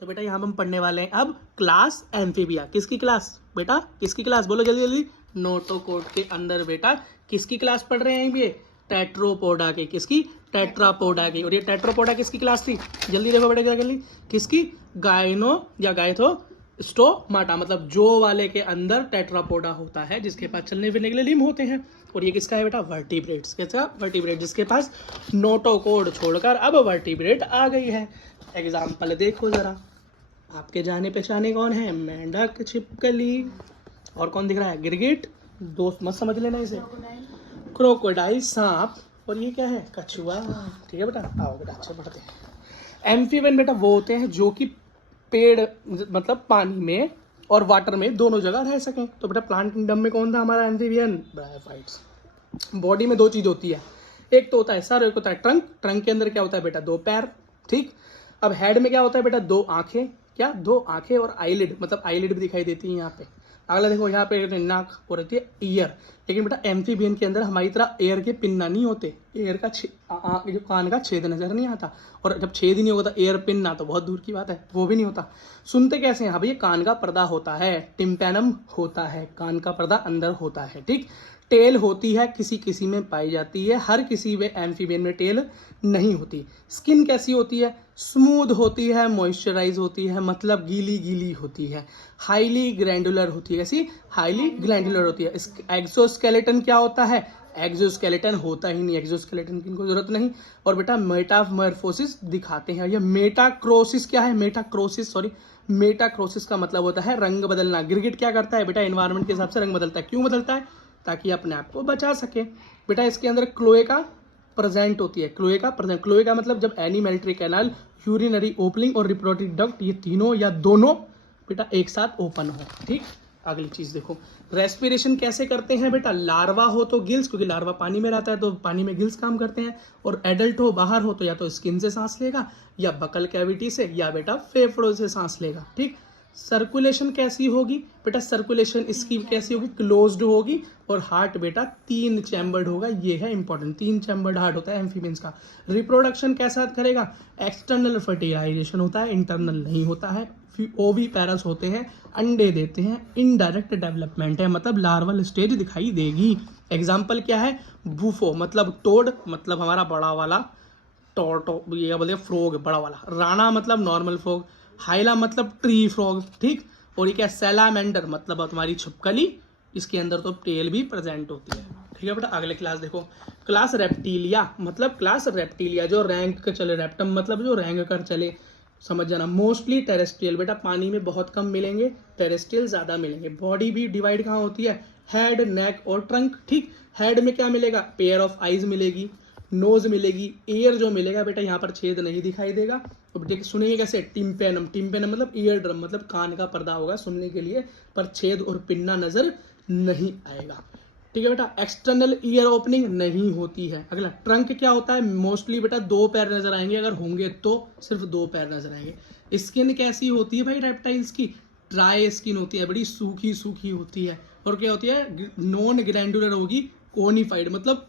तो बेटा यहाँ हम पढ़ने वाले हैं अब क्लास एम्फीबिया। किसकी क्लास बेटा, किसकी क्लास बोलो जल्दी जल्दी। नोटोकोड के अंदर बेटा किसकी क्लास पढ़ रहे हैं ये, टेट्रोपोडा के। किसकी, टेट्रापोडा की। और ये टेट्रोपोडा किसकी क्लास थी, जल्दी देखो बेटा जल्दी। किसकी, गायनो या गायथो स्टोमाटा, मतलब जो वाले के अंदर टेट्रापोडा होता है, जिसके पास चलने फिरने के लिए लिम्ब होते हैं। और ये किसका है बेटा, वर्टिब्रेट्स। कैसा, वर्टिब्रेट, जिसके पास नोटोकोड छोड़कर अब वर्टिब्रेट आ गई है। एग्जाम्पल देखो जरा, आपके जाने पहचाने कौन है, मेंढक, छिपकली, और कौन दिख रहा है, गिरगिट, दोस्त मत समझ लेना इसे, क्रोकोडाइल, सांप, और ये क्या है, कछुआ। ठीक है बेटा, आओ बेटा अच्छे पढ़ते हैं। एम्फीबियन बेटा वो होते हैं जो कि पेड़ मतलब पानी में और वाटर में दोनों जगह रह सकें। तो बेटा प्लांट किंगडम में कौन था हमारा एम्फीबियन, ब्रायोफाइट्स। बॉडी में दो चीज होती है, एक तो होता है सर, एक होता है ट्रंक। ट्रंक के अंदर क्या होता है बेटा, दो पैर। ठीक, अब हेड में क्या होता है बेटा, दो आंखें। क्या, दो आंखें और आईलिड, मतलब आईलिड भी दिखाई देती है यहाँ पे। अगला देखो यहाँ पे नाक और रहती है ईयर। लेकिन बेटा एम्फीबियन के अंदर हमारी तरह एयर के पिन्ना नहीं होते, एयर का जो कान का छेद नजर नहीं आता। और जब छेद ही नहीं होता एयर पिन्ना तो बहुत दूर की बात है, वो भी नहीं होता। सुनते कैसे हैं, हाँ भैया कान का पर्दा होता है, टिम्पैनम होता है, कान का पर्दा अंदर होता है। ठीक, टेल होती है, किसी किसी में पाई जाती है, हर किसी में एम्फीबियन में टेल नहीं होती। स्किन कैसी होती है, स्मूथ होती है, मॉइस्चराइज होती है, मतलब गीली गीली होती है। हाईली ग्लैंडुलर होती है, कैसी, हाईली ग्लैंडुलर होती है। एक्सोस्केलेटन क्या होता है, एक्सोस्केलेटन होता ही नहीं, एक्सोस्केलेटन की इनको जरूरत नहीं। और बेटा मेटामॉर्फोसिस दिखाते हैं। ये मेटाक्रोसिस क्या है, मेटाक्रोसिस सॉरी, मेटाक्रोसिस का मतलब होता है रंग बदलना। गिरगिट क्या करता है बेटा, एनवायरनमेंट के हिसाब से रंग बदलता है। क्यों बदलता है, ताकि अपने आप को बचा सके। बेटा इसके अंदर क्लोए का प्रेजेंट होती है, क्लोए का प्रेजेंट। क्लोए का मतलब जब एनिमेल्ट्री कैनाल, यूरिनरी ओपनिंग और रिप्रोडक्टिव डक्ट, ये तीनों या दोनों बेटा एक साथ ओपन हो। ठीक, अगली चीज देखो, रेस्पिरेशन कैसे करते हैं बेटा, लार्वा हो तो गिल्स, क्योंकि लार्वा पानी में रहता है तो पानी में गिल्स काम करते हैं। और एडल्ट हो, बाहर हो, तो या तो स्किन से सांस लेगा, या बकल कैविटी से, या बेटा फेफड़ों से सांस लेगा। ठीक, सर्कुलेशन कैसी होगी बेटा, सर्कुलेशन इसकी कैसी होगी, क्लोज्ड होगी। और हार्ट बेटा 3 चैम्बर्ड होगा, ये है इंपॉर्टेंट, 3 चैम्बर्ड हार्ट होता है एम्फीबियंस का। रिप्रोडक्शन कैसा करेगा, एक्सटर्नल फर्टिलाइजेशन होता है, इंटरनल नहीं होता है। ओवी पैरस होते हैं, अंडे देते हैं। इनडायरेक्ट डेवलपमेंट है, मतलब लार्वल स्टेज दिखाई देगी। एग्जाम्पल क्या है, बूफो मतलब टोड, मतलब हमारा बड़ा वाला टोर्टो, ये बोलते हैं फ्रॉग, बड़ा वाला। राणा मतलब नॉर्मल फ्रॉग। हाइला मतलब ट्री फ्रॉग। ठीक, और ये क्या, सैलामेंडर मतलब तुम्हारी छिपकली, इसके अंदर तो टेल भी प्रेजेंट होती है। ठीक है बेटा, अगले क्लास देखो, क्लास रेप्टिलिया, मतलब क्लास रेप्टिलिया जो रैंक कर चले, रेप्टम मतलब जो रैंक कर चले, समझ जाना। मोस्टली टेरेस्ट्रियल, बेटा पानी में बहुत कम मिलेंगे, टेरेस्ट्रियल ज्यादा मिलेंगे। बॉडी भी डिवाइड कहाँ होती है, हेड, नेक और ट्रंक। ठीक, हेड में क्या मिलेगा, पेयर ऑफ आईज मिलेगी, नोज मिलेगी, एयर जो मिलेगा बेटा यहाँ पर छेद नहीं दिखाई देगा। तो देखिए सुनिए कैसे, टिम्पेनम, टिम्पेनम मतलब ईयर ड्रम, मतलब कान का पर्दा होगा सुनने के लिए, पर छेद और पिन्ना नजर नहीं आएगा। ठीक है बेटा, एक्सटर्नल ईयर ओपनिंग नहीं होती है। अगला ट्रंक क्या होता है, मोस्टली बेटा 2 पैर नजर आएंगे, अगर होंगे तो सिर्फ 2 पैर नजर आएंगे। स्किन कैसी होती है भाई रेप्टाइल्स की, ड्राई स्किन होती है, बड़ी सूखी सूखी होती है। और क्या होती है, नॉन ग्लैंडुलर होगी, कोनिफाइड मतलब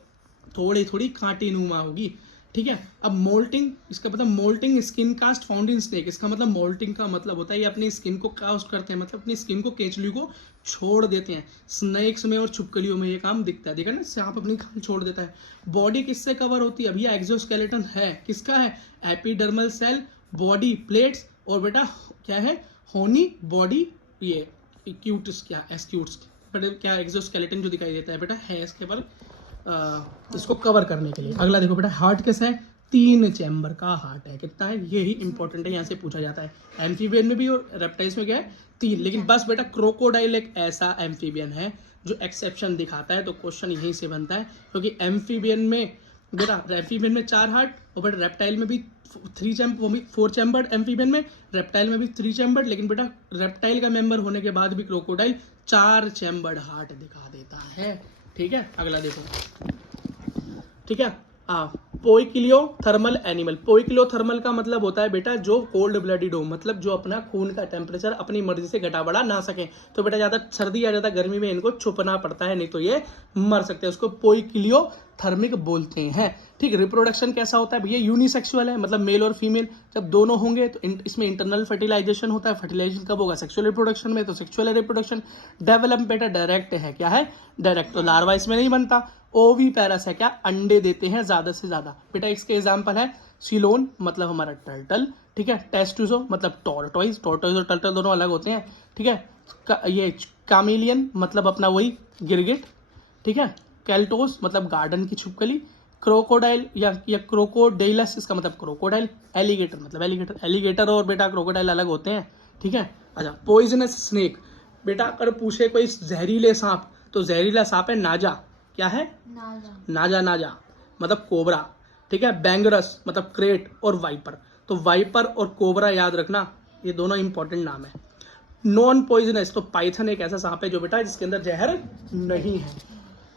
थोड़ी थोड़ी कांटे नुमा होगी। ठीक है, अब मोल्टिंग, इसका मतलब moulting skin cast found in snake. इसका मतलब मोल्टिंग का मतलब होता है ये अपनी स्किन को कास्ट करते हैं, मतलब अपनी स्किन को, केचली को छोड़ देते हैं। स्नेक्स में और छिपकलियों में ये काम दिखता है, देखा ना, सांप अपनी खाल छोड़ देता है। बॉडी किससे कवर होती है भैया, एक्सोस्केलेटन है, किसका है, एपिडर्मल सेल, बॉडी प्लेट्स, और बेटा क्या है, होनी बॉडी, ये क्यूट्स, क्या एस्क्यूट्स, क्या एक्सोस्केलेटन जो दिखाई देता है बेटा है इसके पर इसको कवर करने के लिए। अगला देखो बेटा, हार्ट कैसा है, 3 चैम्बर का हार्ट है। कितना है, यही इंपॉर्टेंट है, यहाँ से पूछा जाता है। एम्फीबियन में भी और रेप्टाइल्स में क्या है, 3। लेकिन बस बेटा क्रोकोडाइल एक ऐसा एम्फीबियन है जो एक्सेप्शन दिखाता है, तो क्वेश्चन यहीं से बनता है। क्योंकि एम्फीबियन में बेटा, एम्फीबियन में 4 हार्ट, और बेटा रेप्टाइल में भी 3 चैम्बर, वो भी 4 चैम्बर्ड एम्फीबियन में, रेप्टाइल में भी 3 चैम्बर्ड। लेकिन बेटा रेप्टाइल का मेंबर होने के बाद भी क्रोकोडाइल 4 चैम्बर्ड हार्ट दिखा देता है। ठीक है, अगला देखो। ठीक है, पोइकिलियो थर्मल एनिमल। पोइकिलियो थर्मल का मतलब होता है बेटा जो कोल्ड ब्लडेड हो, मतलब जो अपना खून का टेम्परेचर अपनी मर्जी से घटा बढ़ा ना सके। तो बेटा ज्यादा सर्दी या ज्यादा गर्मी में इनको छुपना पड़ता है, नहीं तो ये मर सकते हैं। उसको पोइकिलियो थर्मिक बोलते हैं। ठीक, रिप्रोडक्शन कैसा होता है भैया, यूनिसेक्सुअल है, मतलब मेल और फीमेल जब दोनों होंगे तो इसमें इंटरनल फर्टिलाइजेशन होता है। फर्टिलाइजेशन कब होगा, सेक्सुअल रिप्रोडक्शन में, तो सेक्सुअल रिप्रोडक्शन। डेवलपमेंट बेटा डायरेक्ट है, क्या है, डायरेक्ट, तो लार्वा इसमें नहीं बनता। ओवी पैरस है, क्या, अंडे देते हैं ज्यादा से ज्यादा। बेटा इसके एग्जाम्पल है सिलोन मतलब हमारा टर्टल, ठीक है, टेस्टुजो मतलब टॉर्टोइज, टॉर्टोइज और टर्टल दोनों अलग होते हैं, ठीक है। ये कामेलियन मतलब अपना वही गिरगिट, ठीक है। कैल्टोस मतलब गार्डन की छिपकली। क्रोकोडाइल या क्रोकोडेलस, इसका मतलब क्रोकोडाइल। एलिगेटर मतलब एलिगेटर, एलिगेटर और बेटा क्रोकोडाइल अलग होते हैं, ठीक है। अच्छा, पॉइजनस स्नेक, बेटा अगर पूछे कोई जहरीले सांप तो जहरीला सांप है नाजा, क्या है, नाजा, नाजा मतलब कोबरा, ठीक है। बैंगरस मतलब क्रेट और वाइपर, तो वाइपर और कोबरा याद रखना, ये दोनों इंपॉर्टेंट नाम है। नॉन पॉइजनस, तो पाइथन एक ऐसा सांप है जो बेटा जिसके अंदर जहर नहीं है।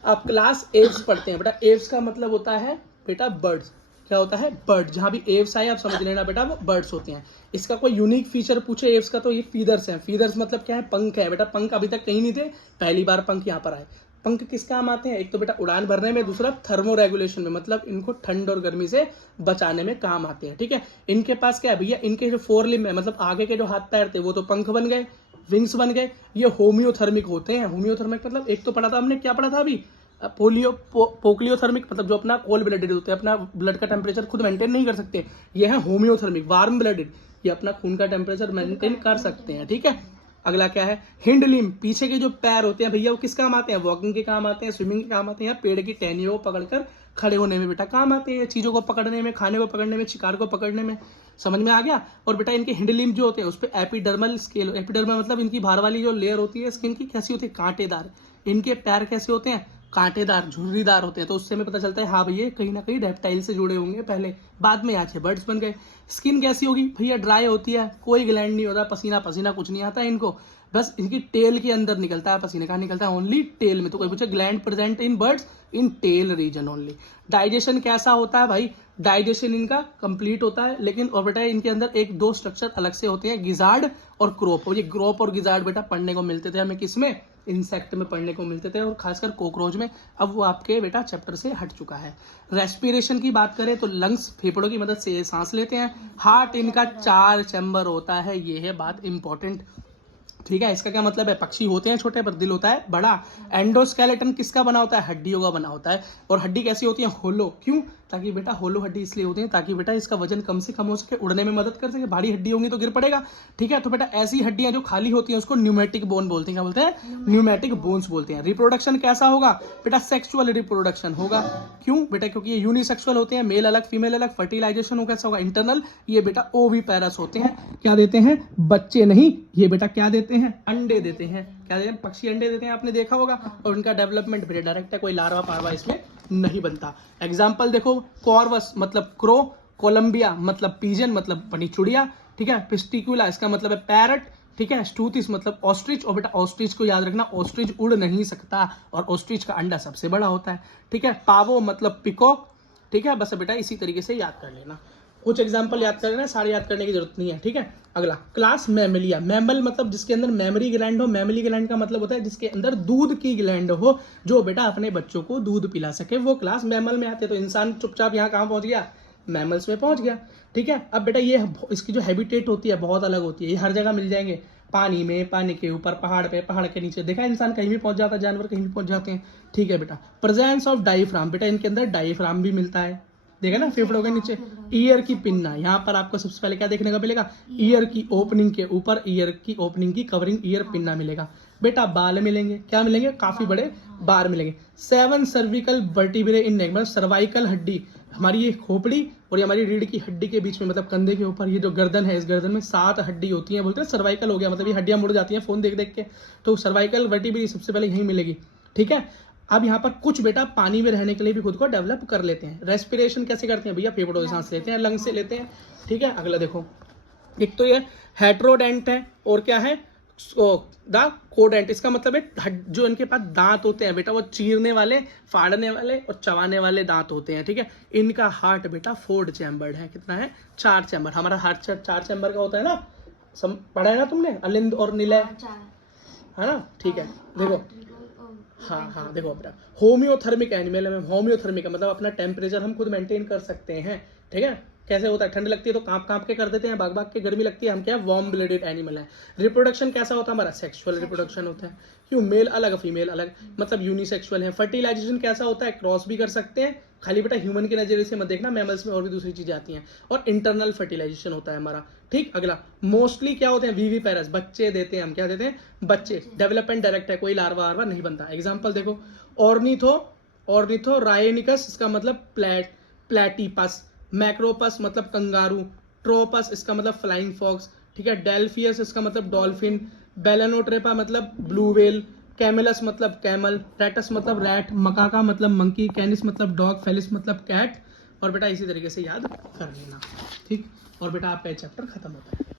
आप क्लास एव्स पढ़ते हैं बेटा, एव्स का मतलब होता है बेटा बर्ड्स, क्या होता है, बर्ड, जहां भी एव्स आए आप समझ लेना बेटा वो बर्ड्स होते हैं। इसका कोई यूनिक फीचर पूछे एव्स का तो ये फीदर्स हैं। फीदर्स मतलब क्या है, पंख है बेटा, पंख अभी तक कहीं नहीं थे, पहली बार पंख यहाँ पर आए। पंख किस काम आते हैं, एक तो बेटा उड़ान भरने में, दूसरा थर्मो रेगुलेशन में, मतलब इनको ठंड और गर्मी से बचाने में काम आते हैं, ठीक है। इनके पास क्या है भैया, इनके जो फोर लिम्ब है, मतलब आगे के जो हाथ पैर थे वो तो पंख बन गए, विंग्स बन गए। ये होम्योथर्मिक होते हैं। होम्योथर्मिक मतलब एक तो पढ़ा था हमने, क्या पढ़ा था अभी, पोक्लियोथर्मिक मतलब जो अपना कोल्ड ब्लडेड होते हैं, अपना ब्लड का टेम्परेचर खुद मेंटेन नहीं कर सकते, ये है होम्योथर्मिक। वार्म ब्लडेड, ये अपना खून का टेम्परेचर मेंटेन कर सकते हैं, ठीक है। अगला क्या है, हिंड लिम्ब, पीछे के जो पैर होते हैं भैया वो किस काम आते हैं, वॉकिंग के काम आते हैं, स्विमिंग के काम आते हैं, पेड़ की टहनियों को पकड़कर खड़े होने में बेटा काम आते हैं, चीजों को पकड़ने में, खाने को पकड़ने में, शिकार को पकड़ने में, समझ में आ गया। और बेटा इनके हिंड लिम्ब जो होते हैं उस पर एपिडर्मल स्केल, एपिडर्मल मतलब इनकी बाहर वाली जो लेयर होती है स्किन की कैसी होती है, कांटेदार। इनके पैर कैसे होते हैं, कांटेदार, झुर्रीदार होते हैं, तो उससे हमें पता चलता है हाँ भैया कहीं ना कहीं रेप्टाइल से जुड़े होंगे पहले, बाद में आज बर्ड्स बन गए। स्किन कैसी होगी भैया, ड्राई होती है, कोई ग्लैंड नहीं होता, पसीना पसीना कुछ नहीं आता इनको, बस इनकी टेल के अंदर निकलता है पसीने, कहाँ निकलता है, ओनली टेल में। तो कोई पूछे gland present in birds in tail region only. Digestion कैसा होता है भाई, डाइजेशन इनका कंप्लीट होता है, लेकिन और बेटा इनके अंदर एक दो स्ट्रक्चर अलग से होते हैं, गिजार्ड और क्रोप। और ये क्रोप और गिजार्ड बेटा पढ़ने को मिलते थे हमें किसमें, इंसेक्ट में पढ़ने को मिलते थे, और खासकर कॉकरोच में। अब वो आपके बेटा चैप्टर से हट चुका है। रेस्पिरेशन की बात करें तो लंग्स फेफड़ों की मदद से ये सांस लेते हैं। हार्ट इनका 4 चैम्बर होता है, ये है बात इंपॉर्टेंट, ठीक है। इसका क्या मतलब है, पक्षी होते हैं छोटे पर दिल होता है बड़ा। एंडोस्केलेटन किसका बना होता है, हड्डियों का बना होता है। और हड्डी कैसी होती है, होलो, क्यों, ताकि बेटा होलो हड्डी इसलिए होती है ताकि बेटा इसका वजन कम से कम हो सके, उड़ने में मदद कर सके, भारी हड्डी होंगी तो गिर पड़ेगा, ठीक है। तो बेटा ऐसी हड्डियां जो खाली होती हैं उसको न्यूमेटिक बोन बोलते हैं, क्या बोलते हैं, न्यूमेटिक बोन्स बोलते हैं। रिप्रोडक्शन कैसा होगा बेटा, सेक्सुअल रिप्रोडक्शन होगा, क्यों बेटा, क्योंकि ये यूनिसेक्सुअल होते हैं, मेल अलग फीमेल अलग। फर्टिलाइजेशन हो कैसा होगा, इंटरनल, ये बेटा ओवी पैरस होते हैं, क्या देते हैं, बच्चे नहीं, ये बेटा क्या देते हैं, अंडे देते हैं, क्या देते हैं, पक्षी अंडे देते हैं, आपने देखा होगा। और उनका डेवलपमेंट बेटा डायरेक्ट है, कोई लार्वा पार्वा इसमें नहीं बनता। एग्जाम्पल देखो, कॉर्वस मतलब क्रो, कोलंबिया मतलब पीजन मतलब पनीचुड़िया, ठीक है। पिस्टिकुला इसका मतलब है पैरट, ठीक है। स्टूथिस मतलब ऑस्ट्रिच, और बेटा ऑस्ट्रिच को याद रखना, ऑस्ट्रिच उड़ नहीं सकता और ऑस्ट्रिच का अंडा सबसे बड़ा होता है, ठीक है। पावो मतलब पिकॉक, ठीक है। बस बेटा इसी तरीके से याद कर लेना, कुछ एग्जाम्पल याद कर लेना, सारे याद करने की जरूरत नहीं है, ठीक है। अगला क्लास मैमलिया, मैमल मतलब जिसके अंदर मेमरी ग्लैंड हो। मेमली ग्लैंड का मतलब होता है जिसके अंदर दूध की ग्लैंड हो, जो बेटा अपने बच्चों को दूध पिला सके, वो क्लास मैमल में आते हैं। तो इंसान चुपचाप यहाँ कहाँ पहुंच गया, मैमल्स में पहुंच गया, ठीक है। अब बेटा ये इसकी जो हैबिटेट होती है बहुत अलग होती है, ये हर जगह मिल जाएंगे, पानी में, पानी के ऊपर, पहाड़ पे, पहाड़ के नीचे, देखा इंसान कहीं भी पहुंच जाता है, जानवर कहीं भी पहुंच जाते हैं, ठीक है बेटा। प्रेजेंस ऑफ डाइफ्राम, बेटा इनके अंदर डाइफ्राम भी मिलता है, देखा ना, फेफड़ों के नीचे। ईयर की पिन्ना, यहाँ पर आपको सबसे पहले क्या देखने का मिलेगा, ईयर की ओपनिंग के ऊपर, ईयर की ओपनिंग की कवरिंग ईयर पिन्ना मिलेगा। बेटा बाल मिलेंगे, क्या मिलेंगे, काफी बड़े बार मिलेंगे। 7 सर्विकल वर्टिब्रे इन नेक, मतलब सर्वाइकल हड्डी, हमारी ये खोपड़ी और ये हमारी रीढ़ की हड्डी के बीच में, मतलब कंधे के ऊपर ये जो गर्दन है, इस गर्दन में 7 हड्डी होती है, बोलते हैं सर्वाइकल हो गया, मतलब ये हड्डियां मुड़ जाती हैं फोन देख देख के, तो सर्वाइकल वर्टिब्रे सबसे पहले यहीं मिलेगी, ठीक है। अब यहाँ पर कुछ बेटा पानी में रहने के लिए भी खुद को डेवलप कर लेते हैं। रेस्पिरेशन कैसे करते हैं भैया, फेफड़ों से सांस लेते हैं, लंग से लेते हैं, ठीक है। अगला देखो, एक तो ये हेट्रोडेंट है और क्या है, द कोडेंट, इसका मतलब है जो इनके पास दांत होते हैं बेटा वो चीरने वाले, फाड़ने वाले और चबाने वाले दांत होते हैं, ठीक है। इनका हार्ट बेटा 4 चैम्बर्ड है, कितना है, 4 चैम्बर। हमारा हार्ट 4 चैम्बर का होता है ना, पढ़ा है ना तुमने, अलिंद और निलय, है ना, ठीक है। देखो हाँ देखो अपना होम्योथर्मिक एनिमल है, होम्योथर्मिक मतलब अपना टेम्परेचर हम खुद मेंटेन कर सकते हैं, ठीक है। कैसे होता है, ठंड लगती है तो कांप कांप के कर देते हैं, भाग भाग के, गर्मी लगती है हम क्या वार्म ब्लडेड एनिमल है। रिप्रोडक्शन कैसा होता है हमारा, सेक्सुअल रिप्रोडक्शन होता है, क्यों, मेल अलग फीमेल अलग, मतलब यूनिसेक्सुअल है। फर्टिलाइजेशन कैसा होता है, क्रॉस भी कर सकते हैं, खाली बेटा ह्यूमन के नजरिए से मत देखना, मैमल्स में और भी दूसरी चीजें आती हैं। और इंटरनल फर्टिलाइजेशन होता है हमारा, ठीक। अगला मोस्टली क्या होते हैं, वीवीपेरस, बच्चे देते हैं हम, क्या देते हैं, बच्चे। डेवलपमेंट डायरेक्ट है, कोई लार्वा वार्वा नहीं बनता। एग्जाम्पल देखो, ऑर्निथो रायनिकस, इसका मतलब प्लेटिपस, मैक्रोपस मतलब कंगारू, ट्रोपस इसका मतलब फ्लाइंग फॉक्स, ठीक है। डेल्फियस इसका मतलब डॉल्फिन, बेलेनोट्रेपा मतलब ब्लू व्हेल, कैमेलस मतलब कैमल, रैटस मतलब रैट, मकाका मतलब मंकी, कैनिस मतलब डॉग, फेलिस मतलब कैट। और बेटा इसी तरीके से याद कर लेना, ठीक। और बेटा आपका चैप्टर खत्म होता है।